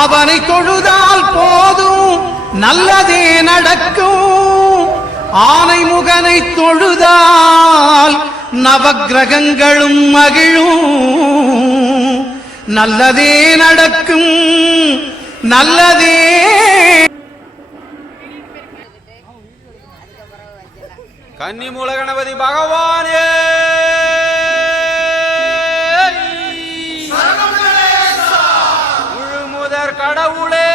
அவனை தொழுதால் போதும் நல்லதே நடக்கும். ஆனை முகனை தொழுதால் நவக்கிரகங்களும் மகிழும். நல்லதே நடக்கும், நல்லதே. கன்னிமூல கணபதி பகவானே முழுமுதற் கடவுளே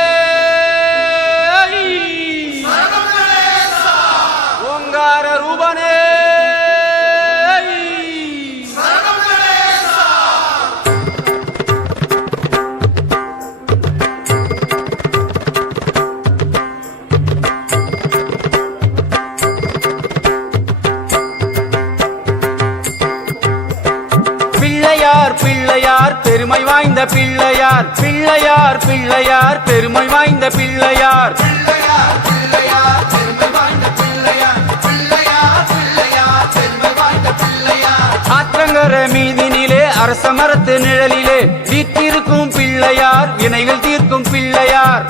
ஓங்கார ரூபனே பிள்ளையார் பெருமை வாய்ந்த பிள்ளையார். பிள்ளையார் பிள்ளையார் பெருமை வாய்ந்த பிள்ளையார். ஆற்றங்கர மீதினிலே அரச மரத்து நிழலிலே வீற்றிருக்கும் பிள்ளையார். வினைகள் தீர்க்கும் பிள்ளையார்.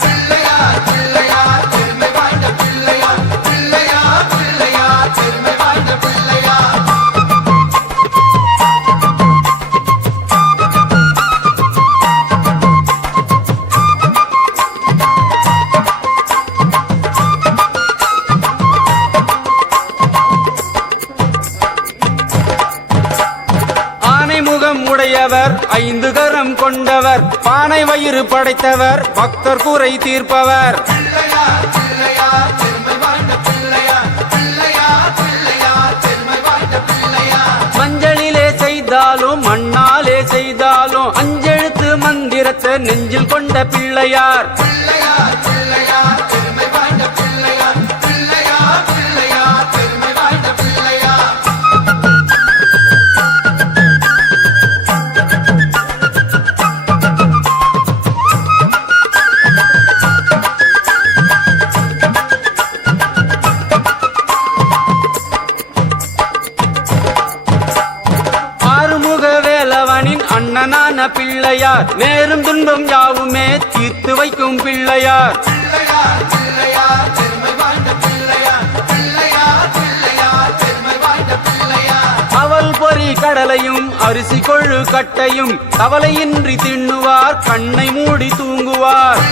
உடையவர், 5 கரம் கொண்டவர், பானை வயிறு படைத்தவர், பக்தர் குறை தீர்ப்பவர். மஞ்சளிலே செய்தாலும் மண்ணாலே செய்தாலும் அஞ்செழுத்து மந்திரத்தை நெஞ்சில் கொண்ட பிள்ளையார். அண்ணனான பிள்ளையார், நேரும் துன்பம் யாவுமே தீர்த்து வைக்கும் பிள்ளையார். அவல் பொறி கடலையும் அரிசி கொழு கட்டையும் கவலையின்றி தின்னுவார், கண்ணை மூடி தூங்குவார்.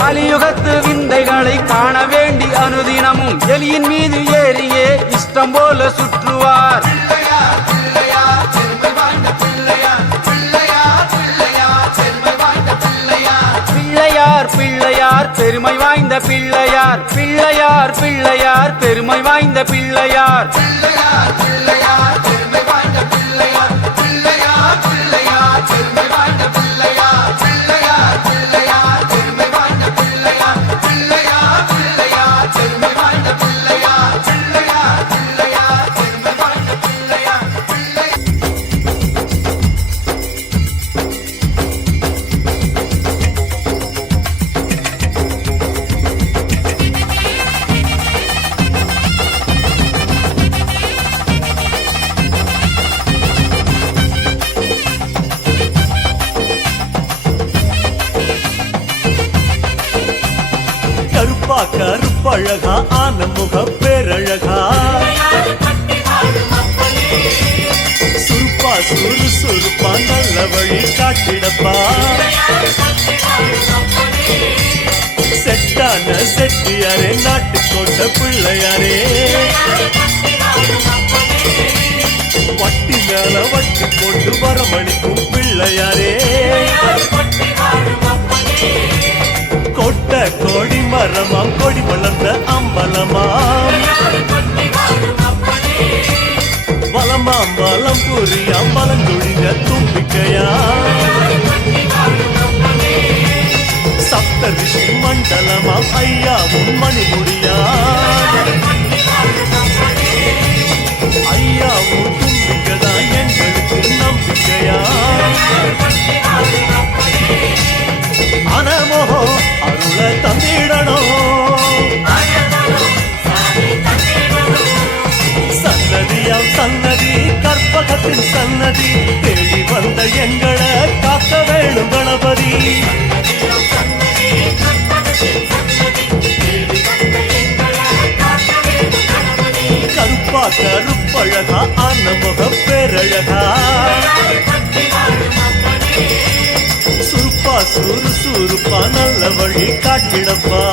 கலியுகத்து விந்தைகளை காண வேண்டி அனுதினமும் எலியின் மீது ஏறியே இஷ்டம் போல சுற்றுவார். பிள்ளையார் பிள்ளையார் பெருமை வாய்ந்த பிள்ளையார். பிள்ளையார் பிள்ளையார் பெருமை வாய்ந்த பிள்ளையார். கருப்பழகா ஆன முக பேரழகா சுருப்பா சுறுசுறுப்பா நல்ல வழி காட்டிடப்பா. செட்டான செட்டியாரே நாட்டுக்கோட்ட பிள்ளையாரே வட்டி மேல வட்டி போட்டு வரமணிக்கும் பிள்ளையாரே கொட்ட கோடி மரமாம் கொடி வளர்ந்த அம்பலமாம் வளமாம் வளம் புரியாம் வளங்கொழிந்த தும்பிக்கையா சப்த ரிஷி மண்டலமாம் ஐயா உன் மணிமுடியா கற்பகத்தின் சன்னதி தேடி வந்த எங்களை காக்க வேணும் கணபதி. கருப்பா கருப்பழகா ஆன முகம் பேரழகா சுருப்பா சுறுசுறுப்பா நல்ல வழி காட்டிடப்பா.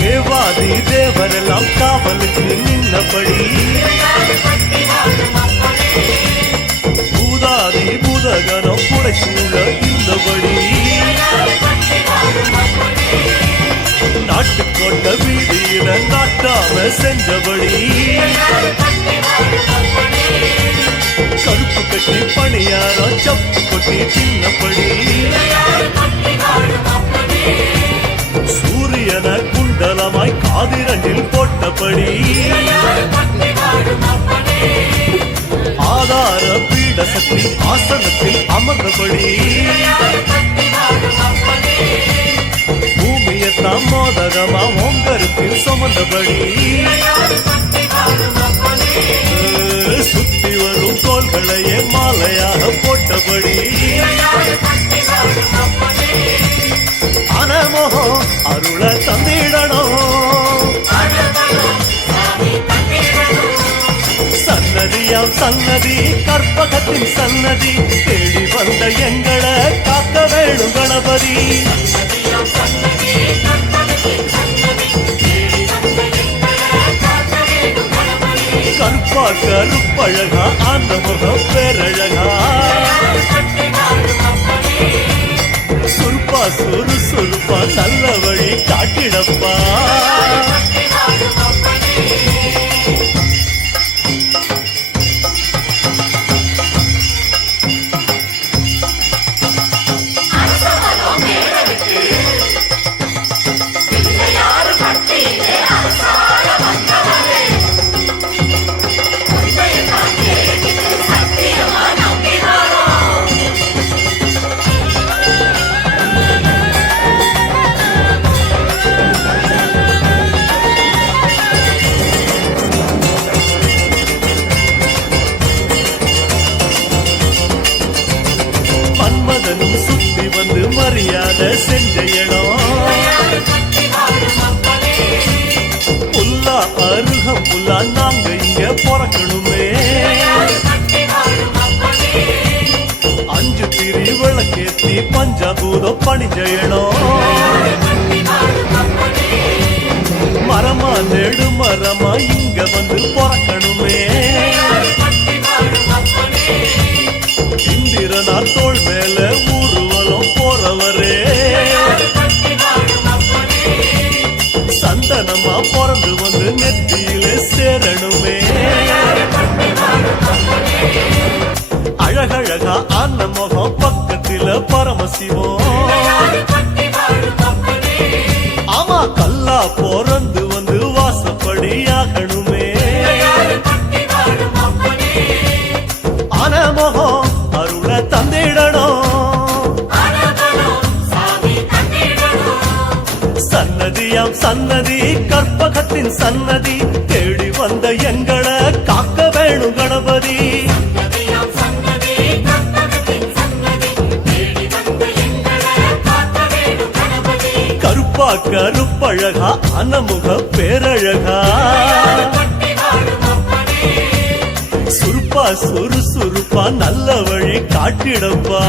தேவாதி தேவரெல்லாம் காவலுக்கு நின்னபடி பூதாதி பூதகரம் புடைசூழ இருந்தபடி நாட்டுக்கோட்ட வீதியில நாட்டாம செஞ்சபடி கருப்பு கட்டி பணியாரம் சப்பு கொட்டி தின்னபடி சூரியன குண்டலமாய் காதிரண்டில் போட்டபடி ஆதார பீட சக்தி ஆசனத்தில் அமர்ந்தபடி பூமியத்தான் மோதகமா ஓங்கருத்தில் சுமந்தபடி சுத்தி வரும் கோள்களையே மாலையாக போட்டபடி அனமோகம் அருள தந்திடணும். சன்னதியாம் சன்னதி கற்பகத்தின் சன்னதி தேடி வந்த எங்களை காக்க வேணும் கணபதி. கருப்பா கருப்பழகா ஆந்த முகம் பேரழகா சுருப்பா சுறுசுறுப்பா நல்ல வழி காட்டிடப்பா. மன்மதனும் சுத்தி வந்து மரியாதை செஞ்ச இடம் புல்லா அருகம் புல்லா நாங்க இங்க பிறக்கணுமே. 5 திரி விளக்கேத்தி பஞ்சபூதம் பணிஞ்ச இடம் மரமா நெடு மரமா இங்க வந்து பிறக்கணுமே. இந்திரனார் தோள் மேல ஊர்வலம் போறவரே சந்தனமா பிறந்து வந்து நெத்தியில சேரணுமே. அழகழகா ஆன முகம் பக்கத்தில பரமசிவம் ஆமா கல்லா பிறந்து வந்து வாசப்படி ஆகணுமே. ஆன முகம் அருள தந்திடணும். சன்னதியாம் சன்னதி கற்பகத்தின் சன்னதி தேடி வந்த எங்களை காக்க வேணும் கணபதி. கருப்பா கருப்பழகா அனமுக பேரழகா சுருப்பா சுறுசுறுப்பா நல்ல வழி காட்டிடப்பா.